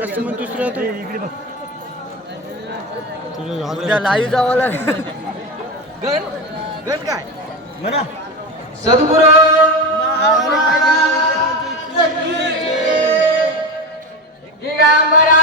Customer दुसरा उद्या live जावं लागेल. गण गण काय? म्हणा. सद्गुरु महाराज